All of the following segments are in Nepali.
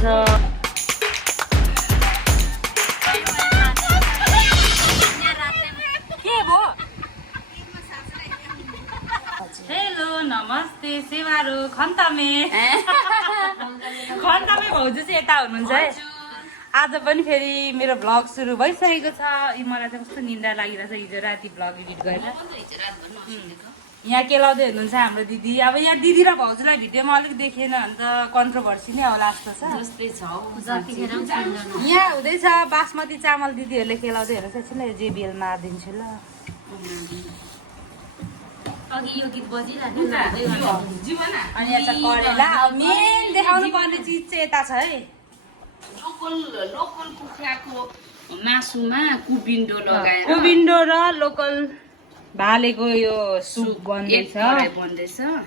छ। हेलो नमस्ते सेवारो खन्तामे खन्तामे भाउजू चाहिँ यता हुनुहुन्छ है। आज पनि फेरि मेरो भ्लग सुरु भइसकेको छ। मलाई चाहिँ कस्तो निन्द्रा लागिरहेछ हिजो राति भ्लग एडिट गरेर। यहाँ केलाउँदै हुनुहुन्छ हाम्रो दिदी। अब यहाँ दिदी र भाउजूलाई भिडियोमा अलिक देखेन भने त कन्ट्रोभर्सी नै होला जस्तो छ। यहाँ हुँदैछ बासमती चामल दिदीहरूले केलाउँदै हेर्नु चाहिँ ल जेबिएल मारिदिन्छु ल। अघि यो गीत बजिरहेको अनि यहाँ छ करेला। मेन देखाउनु पर्ने चिज चाहिँ यता छ है। लोकल कुखुराको मासुमा कुबिन्डो लगाएर कुबिन्डो र लोकल भालेको यो सुप बन्दैछ।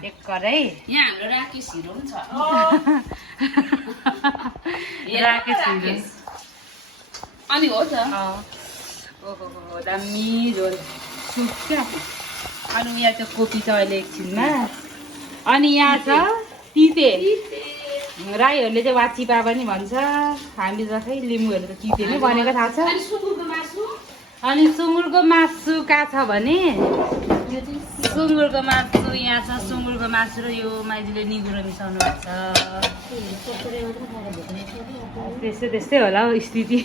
एक कराई। यहाँ हाम्रो राकेश हिरो पनि छ। राकेश हिरो अनि हो त ओहो दामी झोल सुप क्या। अनि यहाँ चाहिँ कोपी छ अहिले एकछिनमा। अनि यहाँ छ तिते। राईहरूले चाहिँ वाचिपा पनि भन्छ। हामी जस्तै लिम्बूहरूले त तिते नै बनेको थाहा छ। अनि सुँगुरको मासु कहाँ छ भने सुँगुरको मासु यहाँ छ। सुँगुरको मासु र यो माइजूले निगुरो मिसाउनु भएको छ। त्यस्तै त्यस्तै होला हौ स्थिति।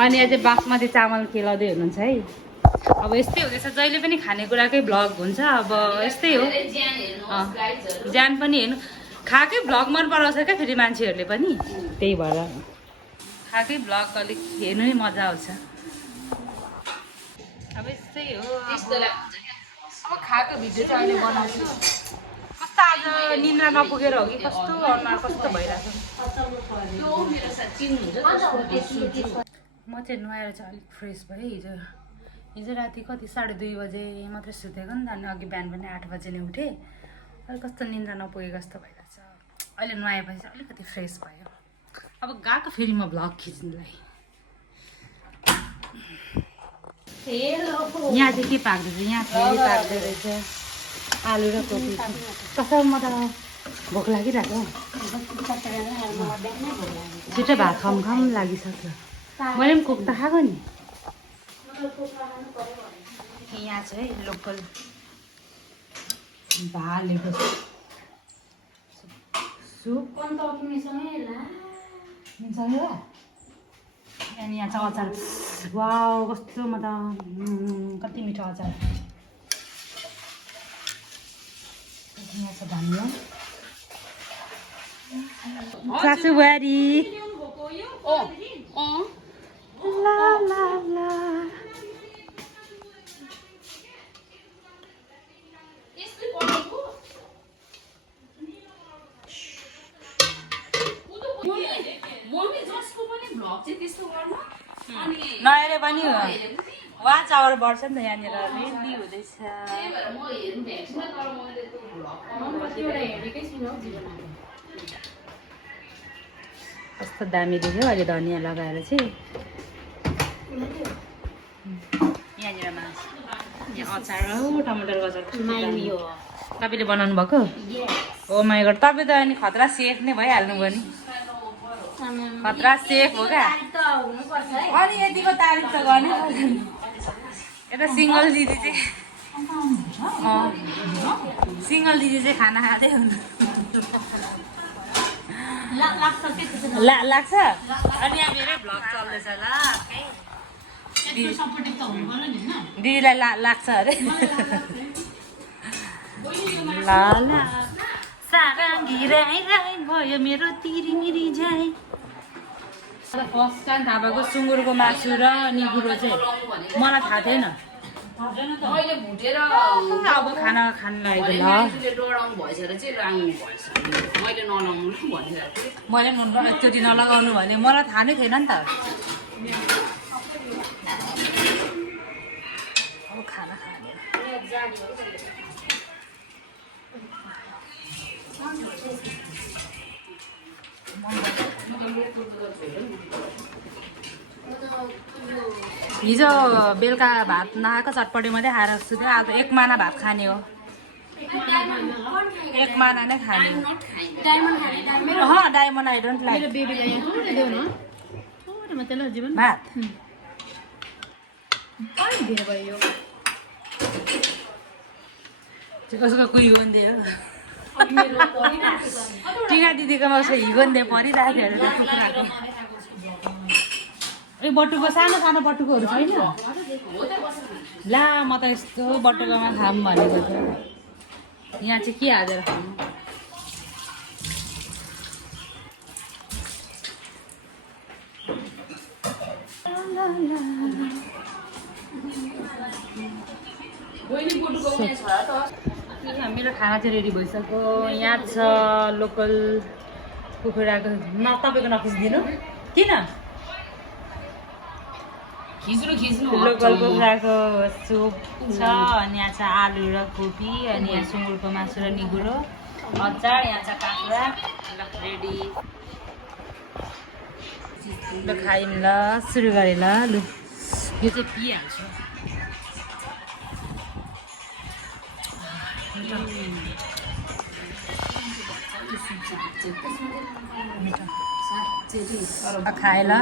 अनि यहाँ चाहिँ बासमती चामल केलाउँदै हुनुहुन्छ है। अब यस्तै हुँदैछ जहिले पनि खानेकुराकै भ्लग हुन्छ। अब यस्तै हो ज्यान पनि हेर्नु खाएकै भ्लग मन पराउँछ क्या फेरि मान्छेहरूले पनि। त्यही भएर खाएकै भ्लग अलिक हेर्नु नै मजा आउँछ। अब यस्तै हो। अब खाएको भिडियो चाहिँ अहिले बनाउँछु। कस्तो आज निन्द्रा नपुगेर हो कि कस्तो अनुहार कस्तो भइरहेको छ। म चाहिँ नुहाएर चाहिँ अलिक फ्रेस भएँ। हिजो राति कति 2:30 बजे मात्रै सुतेको नि त। अनि अघि बिहान पनि 8 बजे नै उठेँ। अहिले कस्तो निन्द्रा नपुगेको जस्तो भइरहेछ। अहिले नुहाएपछि चाहिँ अलिकति फ्रेस भयो। अब गएको फेरि म भ्लग खिच्नुलाई। यहाँ चाहिँ के पाक्दैछ यहाँ फेरि पाक्दै रहेछ आलु र कोपी। कसरी म त भोक लागिरहेको छिटो भात खम लागिसक्यो। मैले पनि कोक त खाएको नि। यहाँ चाहिँ लोकल भालेको सुप। अनि यहाँ चाहिँ अचार। वाउ कस्तो म त कति मिठो अचार। यहाँ छ धनिया सासु बुहारी। ला ला ला नहेरे पनि वाच आवर बढ्छ नि त यहाँनिर रेडी हुँदैछ। कस्तो दामी देख्यो अहिले धनियाँ लगाएर चाहिँ। यहाँनिर मासु यहाँ अचार टमाटरको अचार तपाईँले बनाउनु भएको हो। माइ गड तपाईँ त अनि खतरा सेफ नै भइहाल्नु भयो नि। खतरा सेफ हो क्या। अनि यतिको तारिफ त गर्ने यता सिङ्गल दिदी चाहिँ खाना खाँदै हुनु लाग्छ। अनि यहाँ मेरै भ्लग चल्दैछ ल। दिदीलाई लाग्छ अरे। ल सारङ्गी राई राई भयो मेरो तिरिमिरी झै। फर्स्ट टाइम थाहा भएको सुँगुरको मासु र निगुरो चाहिँ मलाई थाहा थिएन। मैले भुटेर अब खाना खानु लागेको ल। मैले एकचोटि नलगाउनु भने मलाई थाहा नै थिएन नि त। अब खाना खाने हिजो बेलुका भात नखाएको चटपटे मात्रै खाएर सुत्यो। आज 1 माना भात खाने हो। एक माना नै खाने नट खाइन्छ डायमन्ड आई डोन्ट लाइक भात उसको हिगोन्दे हो टिका दिदीकोमा उसको हिगोन्दे परिरहेको थियो कुखुराको ए बटुको सानो सानो बटुकोहरू छैन ला म त यस्तो बटुकोमा खाम भनेको थियो यहाँ चाहिँ के हालेर खानु मेरो खाना चाहिँ रेडी भइसक्यो यहाँ छ लोकल कुखुराको तपाईँको नखिचिदिनु किन खिच्नु लोकल कुखुराको सुप छ अनि यहाँ छ आलु र कोपी अनि यहाँ सुँगुरको मासु र निगुरो अचार यहाँ छ काँक्रा रेडी ल खायौँ ल सुरु गरेँ ल लु यो चाहिँ पिइहाल्छु खाए ल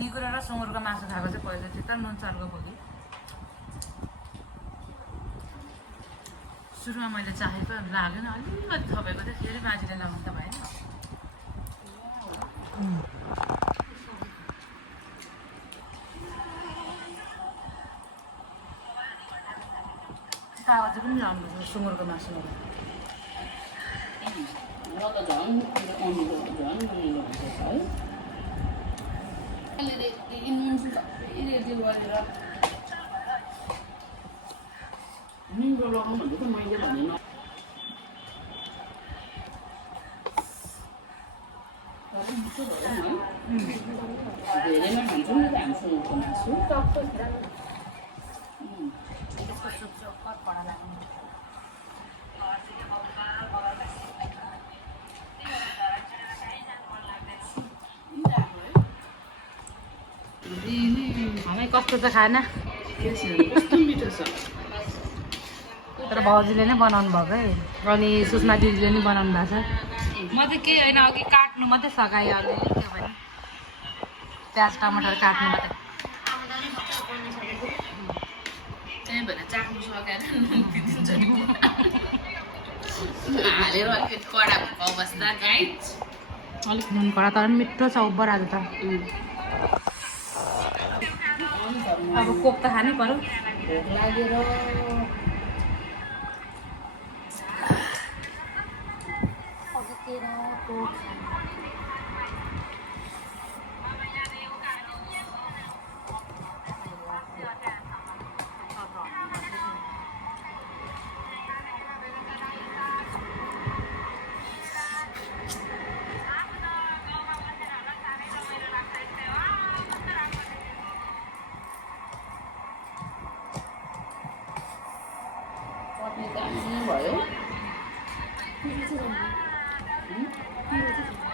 निगुरो र सुँगुरको मासु खाएको चाहिँ पहिलोचोटि त नुन चर्को पुग्यो सुरुमा मैले चाहेको लागेन अलिकति थपेको थियो फेरि बाजेले लगाउनु त भएन कागज पनि लाउनुपर्छ सुँगुरको मासुमा निगुरो लगाउनु भनेको मैले भनेन धेरैमा खान्छौँ नि त हामी सुँगुरको मासु हामी कस्तो छ खाना कस्तो मिठो छ तर भाउजूले नै बनाउनु भएको है अनि सुषमा दिदीले नै बनाउनु भएको छ म चाहिँ केही होइन अघि काट्नु मात्रै सघाएँ अलिअलि त्यो भएर प्याज टमाटर काट्नु मात्रै त्यही भएर चाख्नु सकेर हालेर अलिकति कडा भएको अवस्था गाइड अलिक नुन कडा तर पनि मिठो छ उब्बर आज त अब कोक त खानै पर्यो भोक लागेर भयो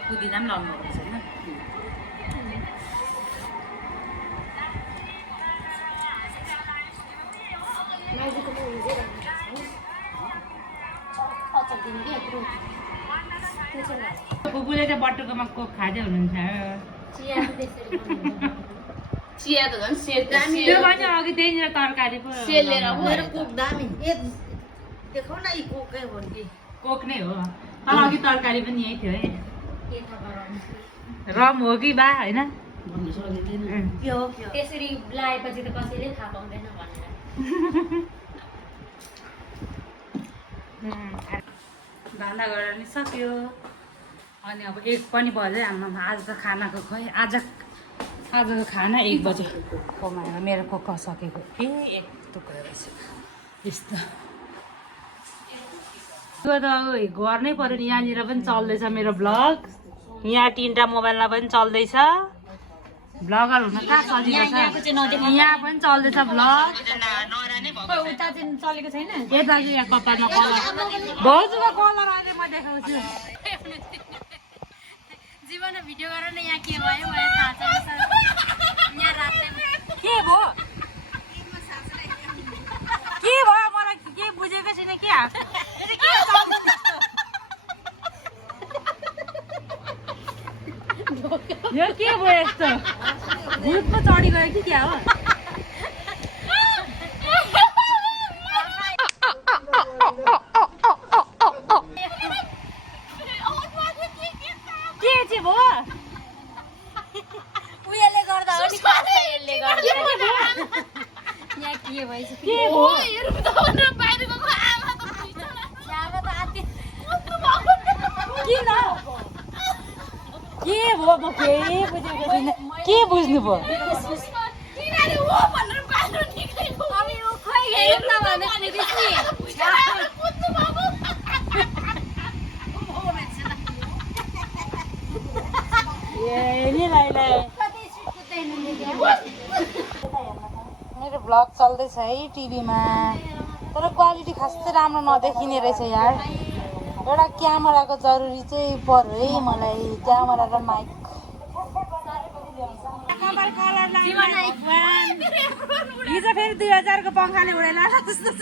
पुदिना पनि लाउनु भएको छैन बुबुले चाहिँ बटुकोमा कोक खाँदै हुनुहुन्छ चिया त झन् सेट त्यो पनि अघि त्यहीँनिर तरकारी पो सेलेर मेरो कोक दामी देखाउ न यी कोकै हो कि कोक नै हो तर अघि तरकारी पनि यही थियो है रम हो कि बा होइन भन्नु सकिँदैन के हो त्यसरी लाएपछि त कसैले थाहा पाउँदैन भनेर धन्दा गरेर नि सक्यो अनि अब 1 पनि बज्यो आमामा आज त खानाको खोइ आजको खाना 1 बजे कमाएर मेरो कोक सकेको एक टुक्रो रहेछ यस्तो त्यो त गर्नै पर्यो नि यहाँनिर पनि चल्दैछ मेरो भ्लग यहाँ 3टा मोबाइलमा पनि चल्दैछ ब्लगर हुन कहाँ सजिलो यहाँको चाहिँ छ नदेखाऊ। यहाँ पनि चल्दैछ ब्लग खोइ उता चाहिँ चलेको छैन यता चाहिँ यहाँ कपालमा कलर भाउजूको कलर अहिले म देखाउँछु जीवनमा भिडियो गर न यहाँ के भयो मलाई थाहा छैन यहाँ रातै के भयो मलाई के बुझेको छैन के आएको यो के भयो यस्तो भूत पो चढी गयो कि क्या हो के चाहिँ भयो उयोले गर्दा हो नि खास त यसले गर्दा यहाँ के भइसक्यो के भयो यहाँ त आत्ति किन के भयो म केही बुझेको छैन के बुझ्नु भयो अब यो खोइ हेरौँ न भन्दाखेरि ए नि लाइलाई मेरो भ्लग चल्दैछ है टिभीमा तर क्वालिटी खासै राम्रो नदेखिने रहेछ यार एउटा क्यामेराको जरुरी चाहिँ पर्यो है मलाई क्यामेरा र माइक हिजो फेरि 2000 को पङ्खाले उडेला जस्तो छ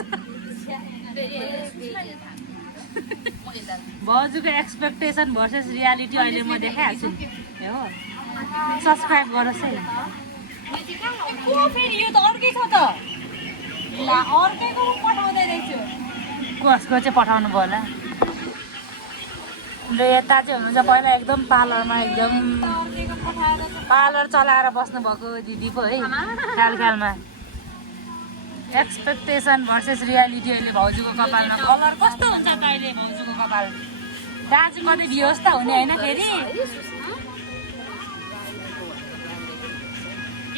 भाउजूको एक्सपेक्टेसन भर्सेस रियालिटी अहिले म देखाइहाल्छु हो सब्सक्राइब गरोस् है फेरि यो त अर्कै छ त ला अर्कैको पठाउँदै रहेछु कसको चाहिँ पठाउनु भयो होला ल यता चाहिँ हुनुहुन्छ पहिला एकदम पार्लरमा एकदम पार्लर चलाएर बस्नुभएको दिदी पो है ख्यालमा एक्सपेक्टेसन भर्सेस रियालिटी अहिले भाउजूको कपालमा कलर कस्तो हुन्छ त अहिले भाउजूको कपाल दाजु कतै व्यवस्था हुने होइन फेरि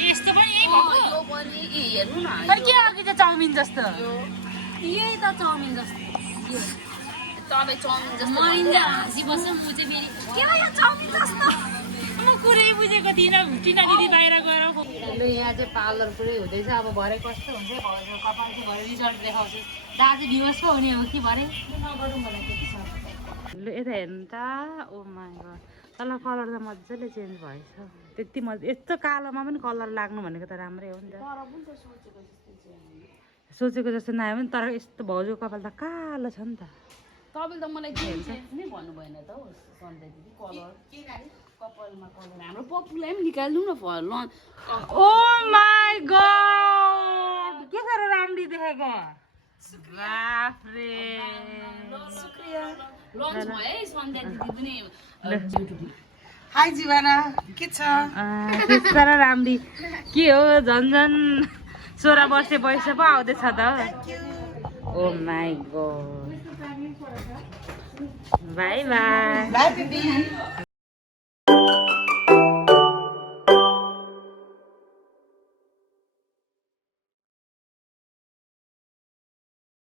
यस्तो पनि यही भएको यो पनि हेर्नु न अनि के अघि चाहिँ चाउमिन जस्तो यही त चाउमिन जस्तो तपाईँ चाउमिन जस्तो महिना हाँसी बस्छ म चाहिँ फेरि के भयो चाउमिन जस्तो म कुरै बुझेको थिइनँ टिना दिदी बाहिर गएर ल यहाँ चाहिँ पार्लर पुरै हुँदैछ अब भरे कस्तो हुन्छ भाउजूको कपाल चाहिँ भरे रिजल्ट देखाउँछु दाजु भ्युवर्स पो हुने हो कि भरे नगरौँ भने त्यति छ ल यता हेर्नु त ओ माई गड तल कलर त मजाले चेन्ज भएछ त्यति मजा यस्तो कालोमा पनि कलर लाग्नु भनेको त राम्रै हो नि त सोचेको जस्तो नआयो भने तर यस्तो भाउजूको कपाल त कालो छ नि त तपाईँले त मलाई के नै भन्नु भएन त हौ सन्ध्या दिदी कलर कपालमा कलर हाम्रो पपुलाई पनि निकाल्नु न ओ माई गॉड के साह्रो राम्री देखेको बाफ रे लन्च भयो है सन्ध्या दिदी पनि हाई जीवना के छ साह्रो राम्री के हो झन् 16 वर्ष पैसा पो आउँदैछ त oh my God bye bye bye baby